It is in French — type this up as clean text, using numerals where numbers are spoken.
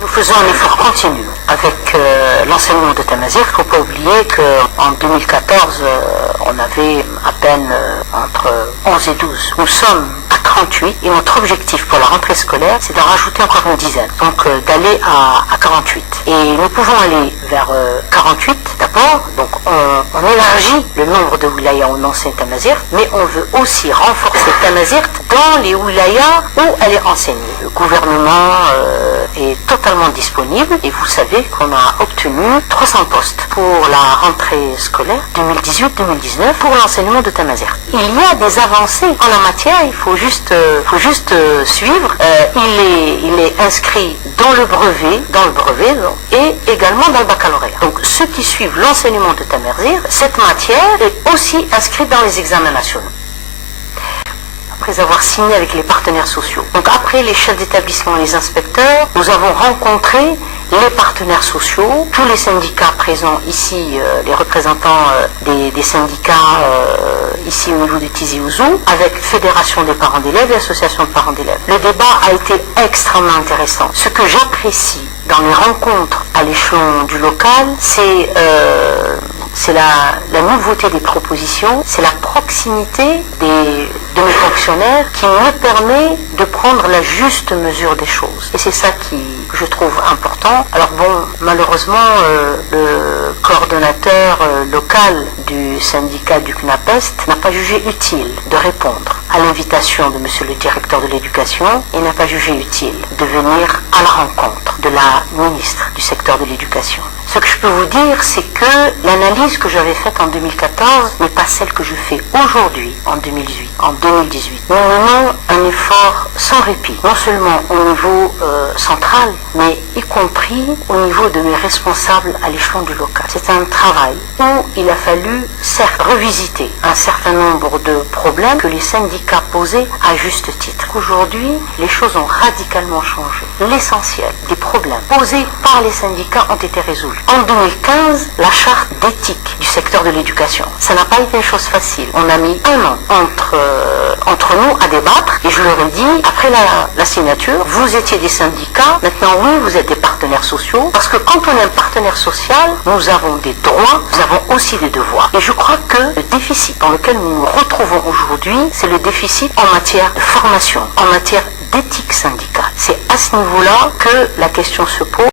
Nous faisons un effort continu avec l'enseignement de Tamazight. Il ne faut pas oublier qu'en 2014, on avait à peine entre 11 et 12. Nous sommes à 38 et notre objectif pour la rentrée scolaire, c'est d'en rajouter encore une dizaine. Donc d'aller à 48. Et nous pouvons aller vers 48 d'abord. Donc on élargit le nombre de wilayas où on enseigne Tamazight, mais on veut aussi renforcer Tamazight dans les wilayas où elle est enseignée. Le gouvernement est totalement disponible et vous savez qu'on a obtenu 300 postes pour la rentrée scolaire 2018-2019 pour l'enseignement de Tamazight. Il y a des avancées en la matière, il faut juste suivre. Il est inscrit dans le brevet et également dans le baccalauréat. Donc ceux qui suivent l'enseignement de Tamazight, cette matière est aussi inscrite dans les examens nationaux. Après avoir signé avec les partenaires sociaux. Donc après les chefs d'établissement et les inspecteurs, nous avons rencontré les partenaires sociaux, tous les syndicats présents ici, les représentants des syndicats ici au niveau du Tizi Ouzou, avec Fédération des parents d'élèves et Association de parents d'élèves. Le débat a été extrêmement intéressant. Ce que j'apprécie dans les rencontres à l'échelon du local, c'est la nouveauté des propositions, c'est la proximité de mes fonctionnaires qui me permet de prendre la juste mesure des choses. Et c'est ça que je trouve important. Alors bon, malheureusement, le coordonnateur local du syndicat du CNAPEST n'a pas jugé utile de répondre à l'invitation de monsieur le directeur de l'éducation et n'a pas jugé utile de venir à la rencontre de la ministre du secteur de l'éducation. Ce que je peux vous dire, c'est que l'analyse que j'avais faite en 2014 n'est pas celle que je fais aujourd'hui, en 2018. Nous menons un effort sans répit, non seulement au niveau central, mais y compris au niveau de mes responsables à l'échelon du local. C'est un travail où il a fallu, certes, revisiter un certain nombre de problèmes que les syndicats posaient à juste titre. Aujourd'hui, les choses ont radicalement changé. L'essentiel des problèmes posés par les syndicats ont été résolus. En 2015, la charte d'éthique du secteur de l'éducation, ça n'a pas été une chose facile. On a mis un an entre nous à débattre et je leur ai dit, après la signature, vous étiez des syndicats, maintenant oui, vous êtes des partenaires sociaux, parce que quand on est un partenaire social, nous avons des droits, nous avons aussi des devoirs. Et je crois que le déficit dans lequel nous nous retrouvons aujourd'hui, c'est le déficit en matière de formation, en matière d'éthique syndicale. C'est à ce niveau-là que la question se pose.